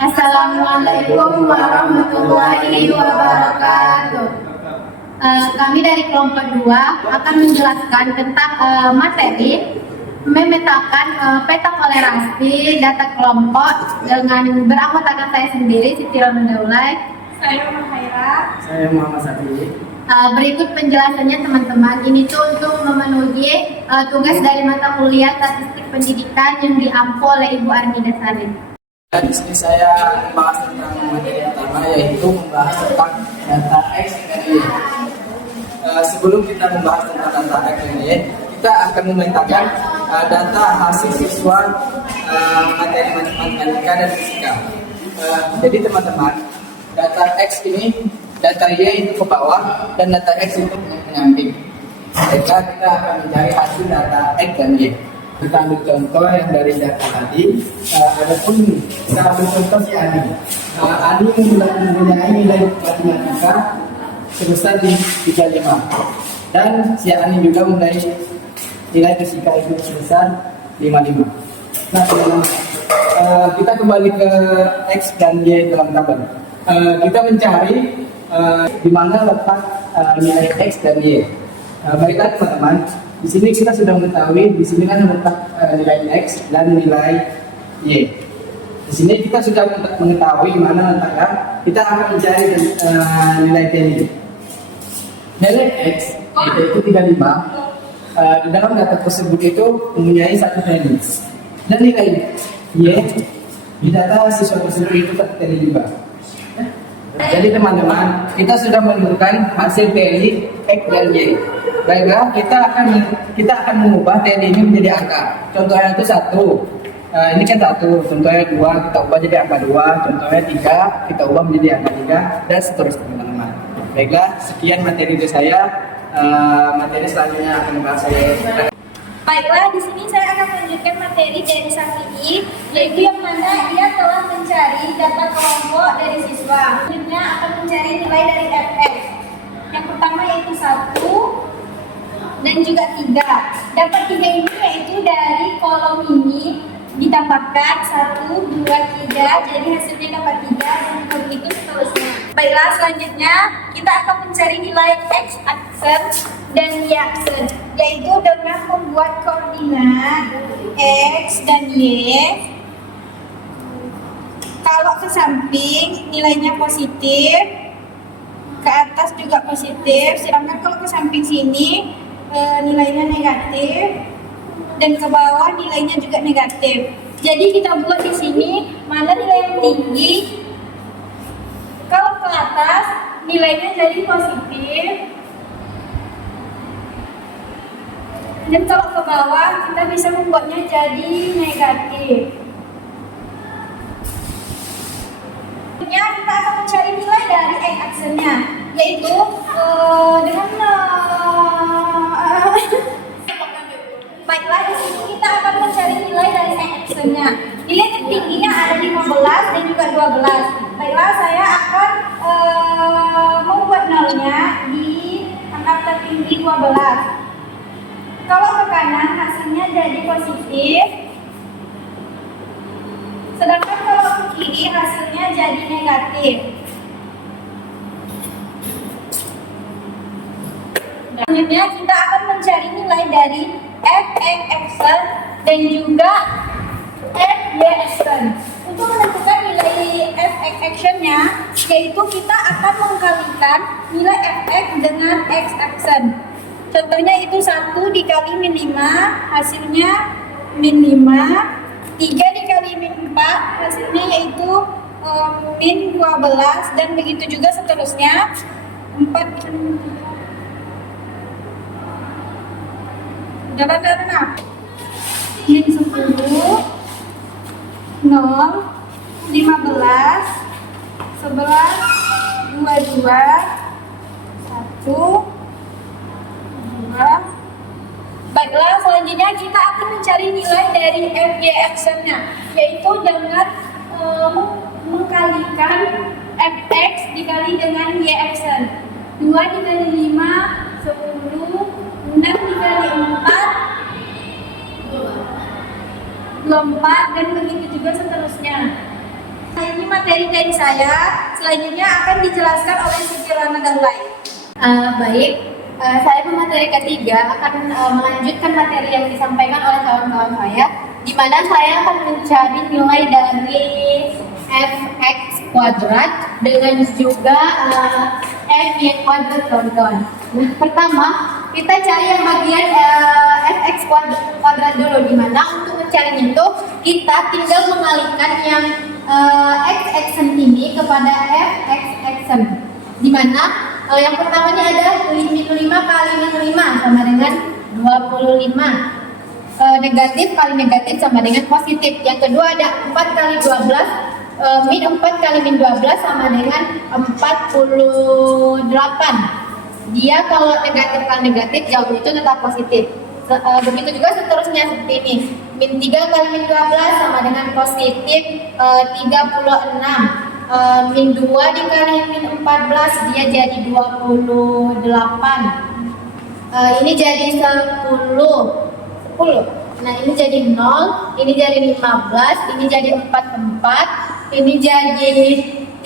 Assalamualaikum warahmatullahi wabarakatuh. Kami dari kelompok 2 akan menjelaskan tentang materi memetakan peta kolerasi data kelompok dengan beranggotakan saya sendiri, Siti Romandaulay. Saya Mahaira. Saya Muhammad Safi. Berikut penjelasannya teman-teman. Ini tuh untuk memenuhi tugas dari mata kuliah statistik pendidikan yang diampu oleh Ibu Armida Salim. Dan di sini saya membahas tentang materi pertama, yaitu membahas tentang data X dan Y. Sebelum kita membahas tentang data X dan Y, kita akan memetakan data hasil siswa materi matematika dan fisika. Jadi teman-teman, data X ini, data Y itu ke bawah dan data X itu menyamping. Sehingga kita akan mencari hasil data X dan Y. Kita ambil contoh yang dari data tadi, ada pun kita ambil contoh si Adi. Adi mempunyai nilai matematika sebesar 35, dan si Ani juga mempunyai nilai fisika itu sebesar 55. Nah, kita kembali ke X dan Y dalam tabel. Kita mencari di mana letak nilai X dan Y. Baiklah teman-teman. Di sini kita sudah mengetahui di sini kan letak nilai X dan nilai Y. Di sini kita sudah mengetahui mana letaknya. Kita akan mencari nilai TNI. Nilai X yaitu 35. Di dalam data tersebut itu mempunyai satu TNI. Dan nilai Y di data siswa tersebut itu TNI juga. Jadi teman-teman, kita sudah menemukan hasil TNI X dan Y. Baiklah, kita akan mengubah TNI ini menjadi angka. Contohnya itu 1. Ini kan 1. Contohnya 2, kita ubah jadi angka 2. Contohnya 3, kita ubah menjadi angka 3, dan seterusnya teman-teman. Baiklah, sekian materi dari saya. Materi selanjutnya akan dibahas saya. Baiklah, di sini saya akan melanjutkan materi dari Safi, yaitu yang mana ia telah mencari data kelompok dari siswa. Selanjutnya akan mencari nilai dari fx. Yang pertama yaitu 1 dan juga 3. Dapat 3 ini yaitu dari kolom ini ditambahkan 1, 2, 3, jadi hasilnya dapat 3, dan begitu seterusnya. Baiklah, selanjutnya kita akan mencari nilai x aksen dan y aksen, yaitu dengan membuat koordinat x dan y. Kalau ke samping nilainya positif, ke atas juga positif, sedangkan kalau ke samping sini nilainya negatif, dan ke bawah nilainya juga negatif. Jadi kita buat di sini mana nilai yang tinggi. Kalau ke atas nilainya jadi positif, dan kalau ke bawah kita bisa membuatnya jadi negatif. Kita akan mencari nilai dari x aksennya, yaitu dengan baiklah, di sini kita akan mencari nilai dari x aksennya. Nilai tertingginya ada 15 dan juga 12. Baiklah, saya akan membuat nolnya di angka tertinggi 12. Kalau ke kanan hasilnya jadi positif, sedangkan kalau ke kiri hasilnya jadi negatif. Selanjutnya kita akan mencari nilai dari fx aksen dan juga fy aksen. Untuk menentukan nilai fx aksennya, yaitu kita akan mengkalikan nilai fx dengan x aksen. Contohnya itu 1 dikali min 5, hasilnya min 5. 3 dikali min 4, hasilnya yaitu min 12, dan begitu juga seterusnya. 4 dapat karena min 10, 0, 15, 11, 22, 1, 2. Baiklah, selanjutnya kita akan mencari nilai dari fy aksennya, yaitu dengan mengkalikan fx dikali dengan y aksen. 2 dikali 5, 10, 6 dikali 4, 24, dan begitu juga seterusnya. Nah, ini materi dari saya. Selanjutnya akan dijelaskan oleh Siti Rana Daulay. Baik, saya pemateri ketiga akan melanjutkan materi yang disampaikan oleh kawan-kawan saya, di mana saya akan mencari nilai dari fx kuadrat dengan juga fy kuadrat, kawan-kawan. Nah, pertama kita cari yang bagian fx kuadrat dulu, di mana untuk mencarinya itu kita tinggal mengalihkan yang x-aksen ini kepada fx-aksen, di mana yang pertamanya ada min 5 kali min 5 sama dengan 25. Negatif kali negatif sama dengan positif. Yang kedua ada 4 kali 12, min 4 kali min 12 sama dengan 48. Dia kalau negatif kali negatif, jauh itu tetap positif. Begitu juga seterusnya seperti ini. Min 3 kali min 12 sama dengan positif 36. Min 2 dikali min 14, dia jadi 28. Ini jadi 10. Nah, ini jadi 0, ini jadi 15, ini jadi 44, ini jadi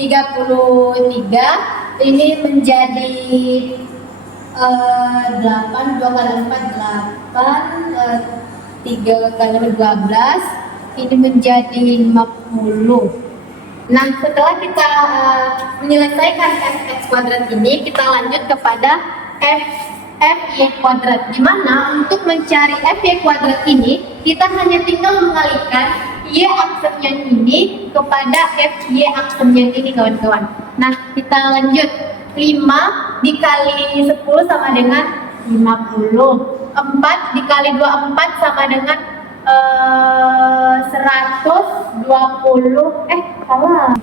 33, ini menjadi 8, 2 kali 4, 8, 3 kali 12, ini menjadi 50. Nah, setelah kita menyelesaikan fx kuadrat ini, kita lanjut kepada fy kuadrat, di mana untuk mencari fy kuadrat ini kita hanya tinggal mengalihkan y aksen yang ini kepada fy aksen yang ini, kawan-kawan. Nah, kita lanjut. 5 dikali 10 sama dengan 50. 4 dikali 24 sama dengan 120. Salah.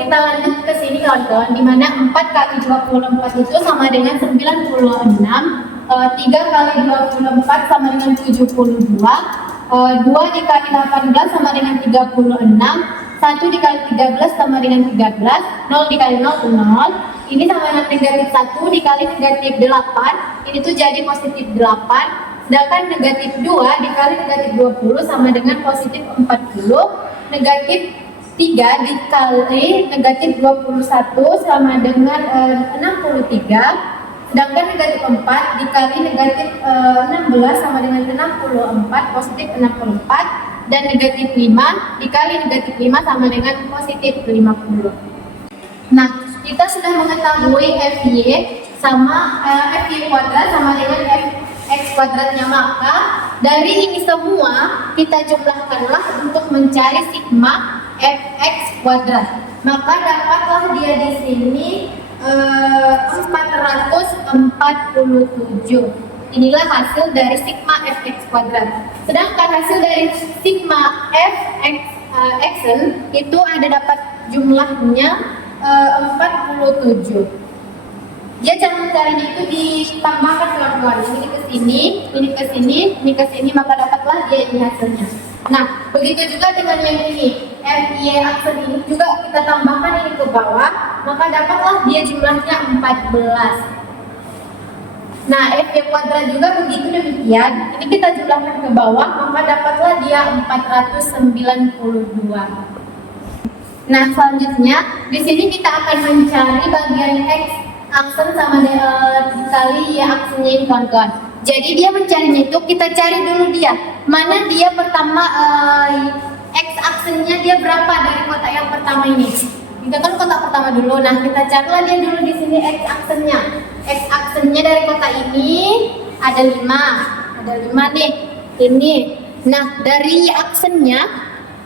Kita lanjut ke sini, kawan-kawan, di mana 4 kali 24 itu sama dengan 96. 3 kali 24 sama dengan 72. 2 dikali 18 sama dengan 36. 1 dikali 13 sama dengan 13. 0 dikali 0 0. Ini sama dengan negatif 1 dikali negatif 8. Ini tuh jadi positif 8. Sedangkan negatif 2 dikali negatif 20 sama dengan positif 40. Negatif 3 dikali negatif 21 sama dengan 63. Sedangkan negatif 4 dikali negatif 16 sama dengan 64, positif 64. Dan negatif 5 dikali negatif 5 sama dengan positif 50. Nah, kita sudah mengetahui fy sama fy kuadrat sama dengan x kuadratnya, maka dari ini semua kita jumlahkanlah untuk mencari sigma fx kuadrat. Maka dapatlah dia di sini 447. Inilah hasil dari sigma fx kuadrat. Sedangkan hasil dari sigma fx aksen itu ada dapat jumlahnya 47. Dia cara mencarinya itu ditambahkan, kawan-kawan. Ini ke sini, ini ke sini, ini ke sini, maka dapatlah dia ini hasilnya. Nah, begitu juga dengan yang ini. fy aksen ini juga kita tambahkan ini ke bawah, maka dapatlah dia jumlahnya 14. Nah, fy kuadrat juga begitu demikian. Ini kita jumlahkan ke bawah, maka dapatlah dia 492. Nah, selanjutnya di sini kita akan mencari bagian x aksen sama dikali y aksennya ini, kawan-kawan. Jadi dia mencarinya itu kita cari dulu dia. Mana dia pertama x aksennya dia berapa dari kotak yang pertama ini? Kita kan kotak pertama dulu. Nah, kita carilah dia dulu di sini x aksennya. X aksennya dari kotak ini ada 5. Ada 5 nih. Ini. Nah, dari y aksennya,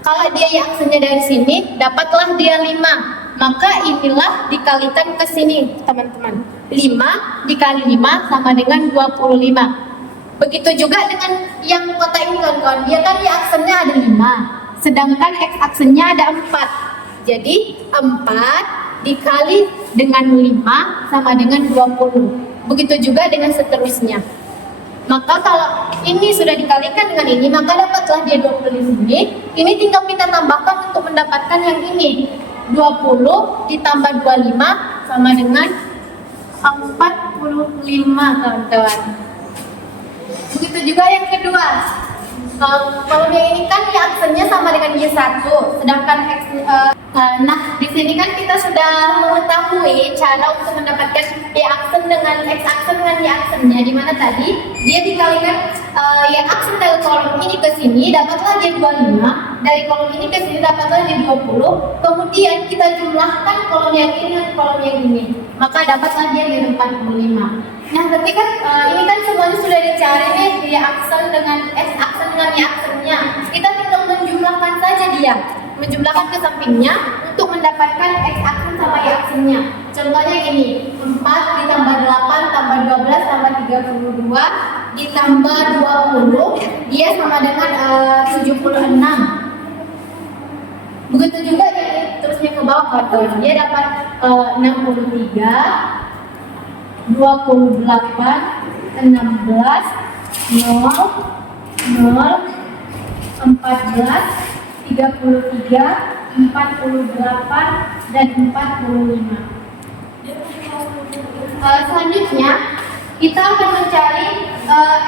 kalau dia y aksennya dari sini, dapatlah dia 5. Maka inilah dikalikan ke sini, teman-teman. 5 dikali 5 sama dengan 25. Begitu juga dengan yang kotak ini, kawan-kawan. Dia kan y aksennya ada 5. Sedangkan x aksennya ada 4. Jadi 4 dikali dengan 5 sama dengan 20. Begitu juga dengan seterusnya. Maka kalau ini sudah dikalikan dengan ini, maka dapatlah dia 20 di sini. Ini tinggal kita tambahkan untuk mendapatkan yang ini. 20 ditambah 25 sama dengan 45, kawan-kawan. Begitu juga yang kedua. Kalau dia ini kan y aksennya sama dengan Y1, sedangkan X, nah di sini kan kita sudah mengetahui cara untuk mendapatkan Y aksen dengan X aksen dengan Y aksennya, di mana tadi dia dikalikan Y aksen dari kolom ini ke sini dapatlah dia 25, dari kolom ini ke sini dapatlah dia 20, kemudian kita jumlahkan kolom yang ini dengan kolom yang ini, maka dapatlah dia 45. Nah, ketika ini kan semuanya sudah dicari nih, Y aksen dengan X aksen dengan Y aksennya. Kita tinggal menjumlahkan saja dia, menjumlahkan ke sampingnya untuk mendapatkan X aksen sama Y aksennya. Contohnya ini, 4 ditambah 8 tambah 12 tambah 32 ditambah 20, dia sama dengan 76. Begitu juga yang terusnya ke bawah, dia dapat 63, 28, 16, 0, 0, 14, 33, 48, dan 45. Selanjutnya kita akan mencari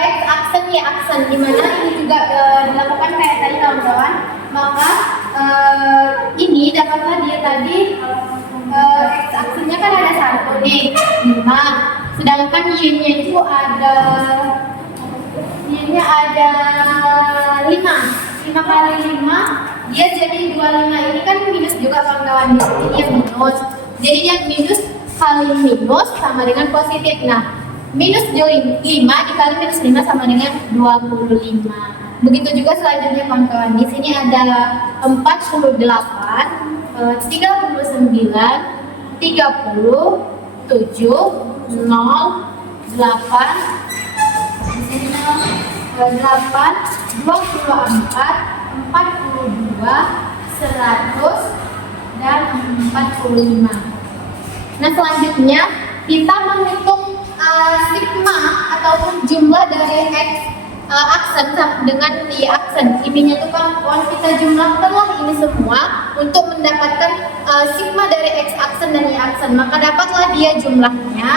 X aksen Y aksen, di mana ini juga dilakukan kayak tadi kawan-kawan. Maka ini dapatlah dia tadi X aksennya kan ada 1 nih, 5, sedangkan Y-nya itu ada Y-nya ada 5 kali 5 dia jadi 25. Ini kan minus juga kawan-kawan, di sini yang minus, jadi yang minus kali minus sama dengan positif. Nah, minus 5 dikali minus 5 sama dengan 25. Begitu juga selanjutnya kawan-kawan, di sini ada 48, 39, 30, 7, 0, 8, 8, 24, 42, 100, dan 45. Nah, selanjutnya kita menghitung sigma ataupun jumlah dari X aksen dengan Y aksen. Ininya tuh kawan, kita jumlahkanlah ini semua untuk mendapatkan sigma dari X aksen dan Y aksen, maka dapatlah dia jumlahnya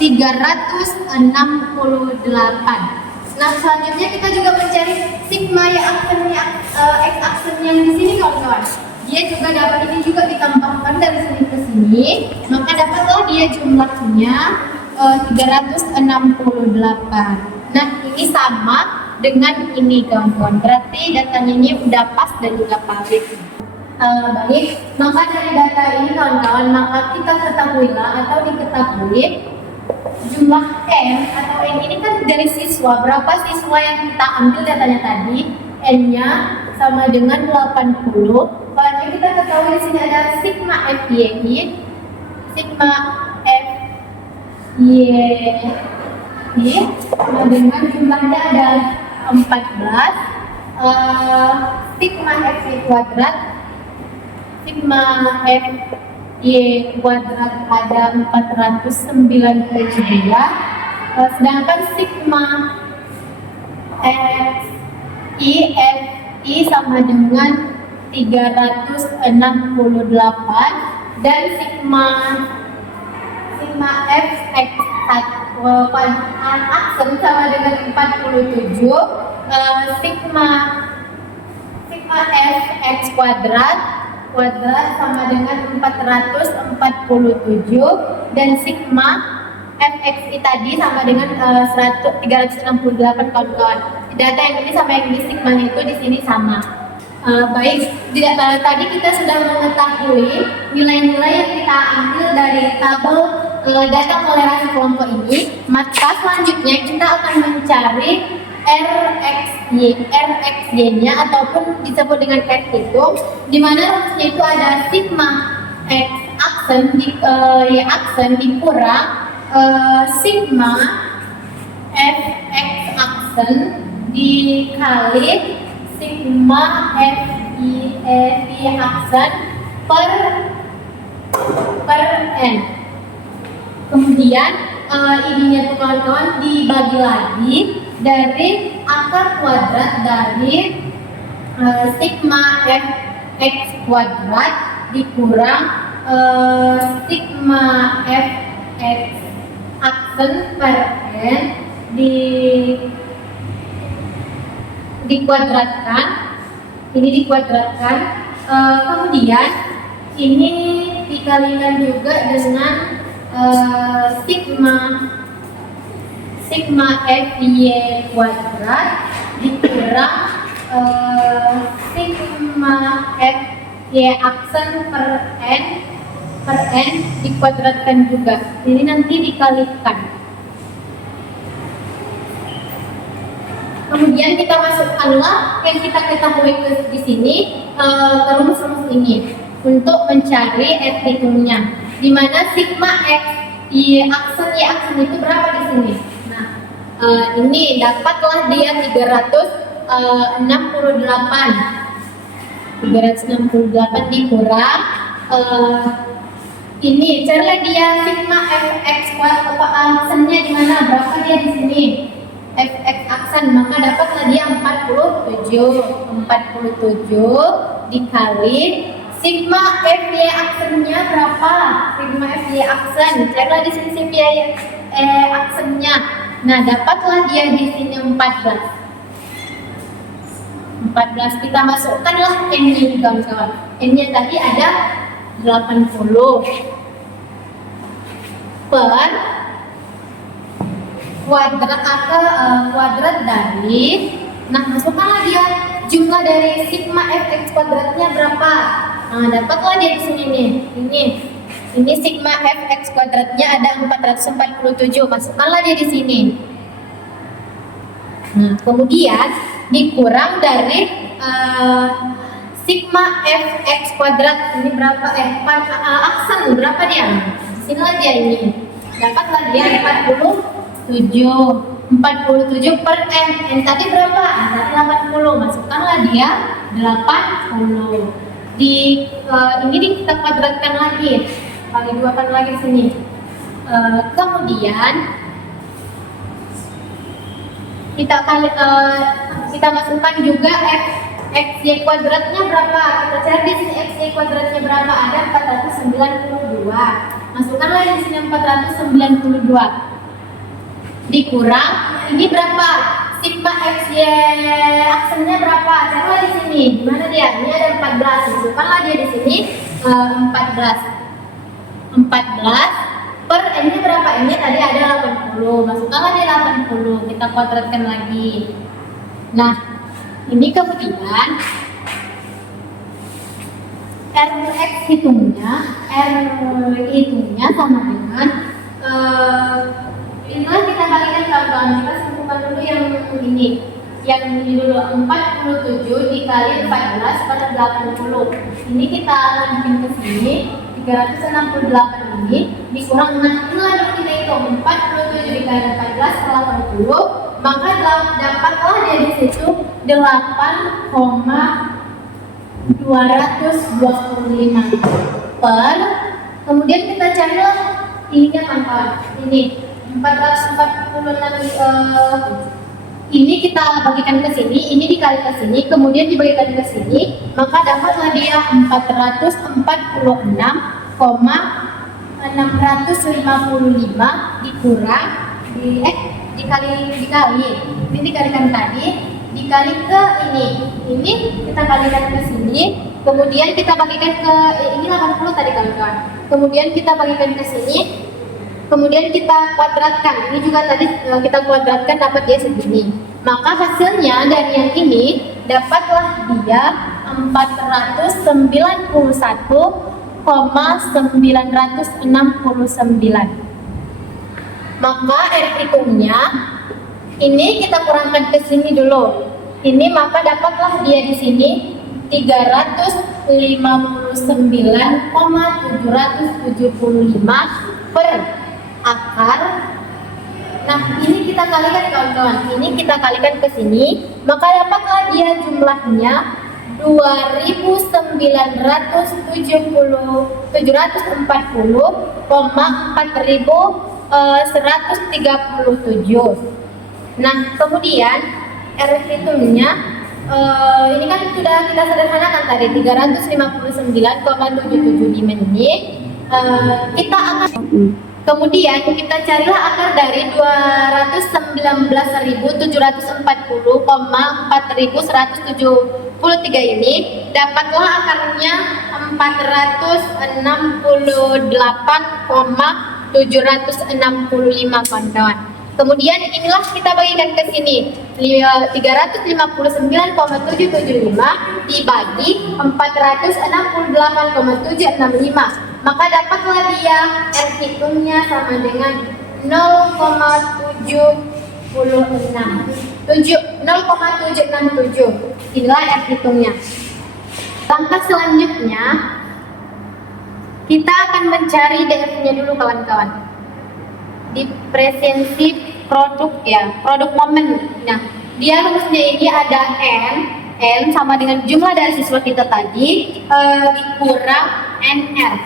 368. Nah, selanjutnya kita juga mencari sigma Y aksen X aksen yang di sini kawan-kawan. Dia juga dapat, ini juga ditambahkan dari sini ke sini, maka dapatlah dia jumlahnya 368. Nah, ini sama dengan ini kawan-kawan, berarti datanya ini udah pas dan juga valid. Baik, maka dari data ini kawan-kawan, maka kita ketahuilah atau diketahui jumlah N atau N ini kan dari siswa, berapa siswa yang kita ambil datanya tadi, N-nya sama dengan 80. Lalu kita ketahui di sini ada sigma FYI, sigma FYI sama dengan jumlahnya ada 14, sigma FY kuadrat, sigma FY kuadrat ada 492, sedangkan sigma FI sama dengan 368, dan sigma FX aksen sama dengan 47, sigma FX kuadrat sama dengan 447, dan sigma FXI tadi sama dengan 368 kawan-kawan. Data yang ini sama yang di sigma itu di sini sama. Baik, tadi kita sudah mengetahui nilai-nilai yang kita ambil dari tabel data toleransi kelompok ini. Maka selanjutnya kita akan mencari RxY-nya ataupun disebut dengan X itu, di mana rumusnya itu ada sigma X aksen Y aksen dikurang sigma Fx aksen dikali sigma FI aksen per N. Kemudian ininya tuh kawan-kawan dibagi lagi dari akar kuadrat dari sigma Fx kuadrat dikurang sigma Fx aksen per N dikuadratkan, ini dikuadratkan, kemudian ini dikalikan juga dengan sigma FY kuadrat dikurang sigma FY aksen per n dikuadratkan juga. Ini nanti dikalikan. Kemudian kita masukkanlah yang kita ketahui di sini ke rumus-rumus ini untuk mencari f hitungnya. Di mana sigma x y aksen itu berapa di sini? Nah, ini dapatlah dia 368 dikurang ini carilah dia sigma fx aksennya di mana? Berapa dia di sini? Fx aksen, maka dapatlah dia 47 dikali sigma fy aksennya berapa? Sigma fy aksen, carilah di sini fy aksennya. Nah, dapatlah dia di sini 14. Kita masukkanlah n-nya kawan-kawan. N-nya tadi ada 80 per kuadrat dari, nah masukkanlah dia jumlah dari sigma fx kuadratnya berapa. Nah, dapatlah dia di sini nih. Ini sigma fx kuadratnya ada 447. Masukkanlah dia di sini. Nah, kemudian dikurang dari sigma fx kuadrat ini berapa? Aksen berapa dia? Sinilah dia ini. Dapatlah dia 47 per n. N tadi berapa? N tadi 80. Masukkanlah dia 80. Ini kita kuadratkan lagi. Kali 2 kan lagi sini. Kemudian kita masukkan juga xy kuadratnya berapa? Kita cari di sini xy kuadratnya berapa? Ada 492. Masukkanlah di sini 492. Dikurang ini berapa? Sigma xy aksennya berapa? Carilah di sini. Di mana dia? Ini ada 14. Masukkanlah dia di sini 14 per n-nya berapa? N-nya tadi ada 80. Masukkanlah dia 80. Kita kuadratkan lagi. Nah, ini kemudian Rx hitungnya sama dengan inilah kita kalikan kawan-kawan. Kita simpulkan dulu yang ini dulu 47 dikali 14 pada 80. Ini kita lanjutin ke sini 368 ini dikurang, nah inilah dulu kita hitung 47 dikali 14 per 80, maka dapatlah dari situ 8,225 per, kemudian kita carilah ininya kawan-kawan, ini 446 ini kita bagikan ke sini, ini dikali ke sini, kemudian dibagikan ke sini, maka dapatlah dia 446,655 dikurang dikali ini dikalikan tadi dikali ke ini kita kalikan ke sini, kemudian kita bagikan ke ini 80 tadi kawan-kawan, kemudian kita bagikan ke sini, kemudian kita kuadratkan, ini juga tadi kita kuadratkan dapat dia segini, maka hasilnya dari yang ini dapatlah dia 491,969. Maka R hitungnya ini kita kurangkan ke sini dulu, ini maka dapatlah dia di sini 359,775 per akar. Nah, ini kita kalikan kawan-kawan. Ini kita kalikan ke sini, maka dapatlah dia jumlahnya 2.940,4137. Nah, kemudian R hitungnya ini kan sudah kita sederhanakan tadi 359,775 ini kita akan Kemudian kita carilah akar dari 219.740,4173 ini. Dapatlah akarnya 468,765 kawan-kawan. Kemudian inilah kita bagikan ke sini, 359,775 dibagi 468,765, maka dapatlah dia R hitungnya sama dengan 0,767. Inilah R hitungnya. Langkah selanjutnya kita akan mencari DF-nya dulu kawan-kawan. Di presensi produk ya, produk momen. Nah, dia rumusnya ini ada N sama dengan jumlah dari siswa kita tadi dikurang NR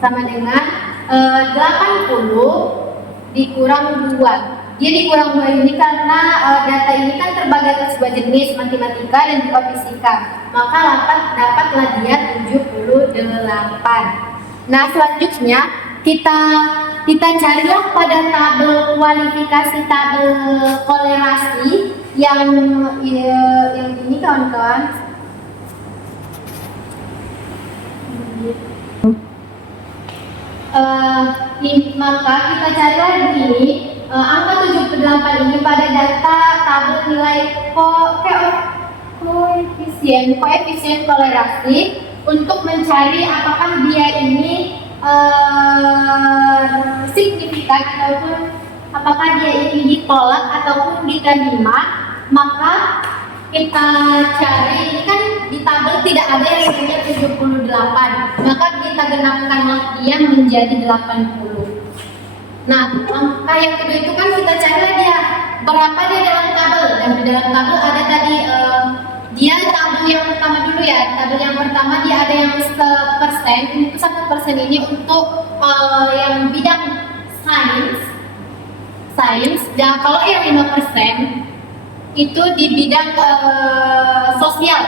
sama dengan 80 dikurang 2. Dia dikurang 2 ini karena data ini kan terbagi atas dua jenis, matematika dan juga fisika. Maka dapatlah dia 78. Nah, selanjutnya kita carilah pada tabel kualifikasi, tabel kolerasi yang ini kawan-kawan. Maka kita carilah di ini angka 78 ini pada data tabel nilai koefisien kolerasi untuk mencari apakah dia ini signifikan ataupun apakah dia ini ditolak ataupun diterima. Maka kita cari, ini kan di tabel tidak ada yang namanya 78, maka kita genapkanlah dia menjadi 80. Nah, angka yang kedua itu kan kita cari dia berapa dia dalam tabel, dan di dalam tabel ada tadi dia tabel yang pertama dulu ya. Tabel yang pertama dia ada yang 1%, itu 1% ini untuk yang bidang sains. Dan kalau yang 5% itu di bidang sosial.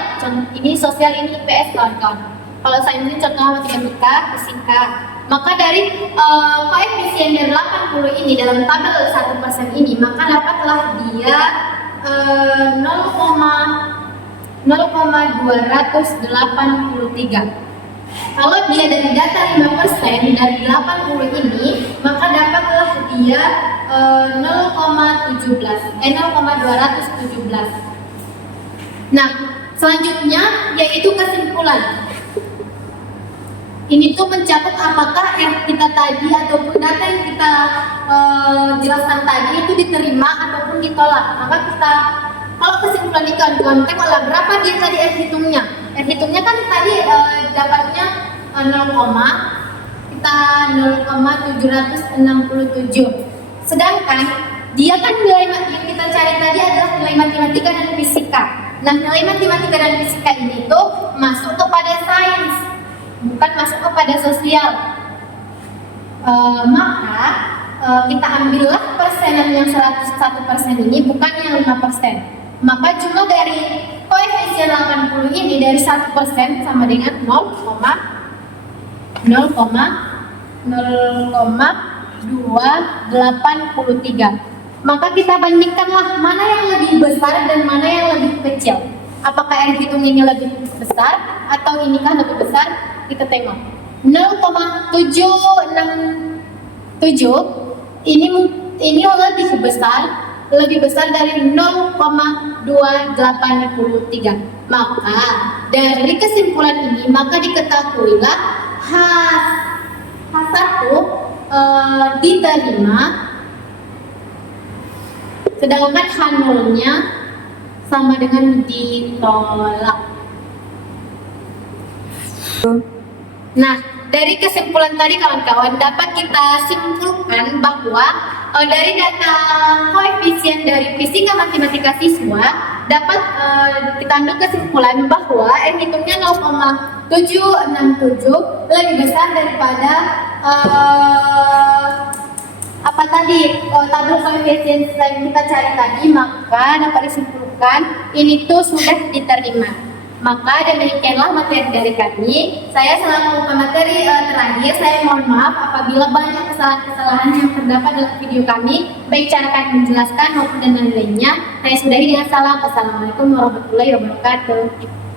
Ini sosial, ini IPS kawan-kawan. Kalau sains ini contohnya matematika, fisika. Maka dari koefisien dari 80 ini dalam tabel 1% ini, maka dapatlah dia 0,283. Kalau dia dari data 5% dari 80 ini, maka dapatlah dia 0,217. Nah, selanjutnya yaitu kesimpulan. Ini tuh mencatat apakah yang kita tadi ataupun data yang kita jelaskan tadi itu diterima ataupun ditolak. Maka kita, kalau kesimpulan itu kan tengoklah berapa dia tadi R hitungnya. R hitungnya kan tadi dapatnya 0,767. Sedangkan dia kan nilai yang kita cari tadi adalah nilai matematika dan fisika. Nah, nilai matematika dan fisika ini tuh masuk kepada sains, bukan masuk kepada sosial. Maka kita ambillah persenan yang 101% ini, bukan yang 5%. Maka jumlah dari koefisien 80 ini dari 1% sama dengan 0,283. Maka kita bandingkanlah mana yang lebih besar dan mana yang lebih kecil. Apakah R hitung ini lebih besar atau inikah lebih besar? Kita tengok 0,767 ini lebih besar dari 0,283. Maka dari kesimpulan ini maka diketahuilah H1 diterima, sedangkan H0-nya sama dengan ditolak. Nah, dari kesimpulan tadi kawan-kawan dapat kita simpulkan bahwa dari data koefisien dari fisika matematika siswa dapat kita ambil kesimpulan bahwa R hitungnya 0,767 lebih besar daripada tabel koefisien yang kita cari tadi. Maka dapat disimpulkan ini tuh sudah diterima. Maka demikianlah materi dari kami. Saya selaku pemateri terakhir, saya mohon maaf apabila banyak kesalahan-kesalahan yang terdapat dalam video kami, baik cara kami menjelaskan maupun dan lain-lainnya. Saya sudahi dengan salam. Assalamualaikum warahmatullahi wabarakatuh.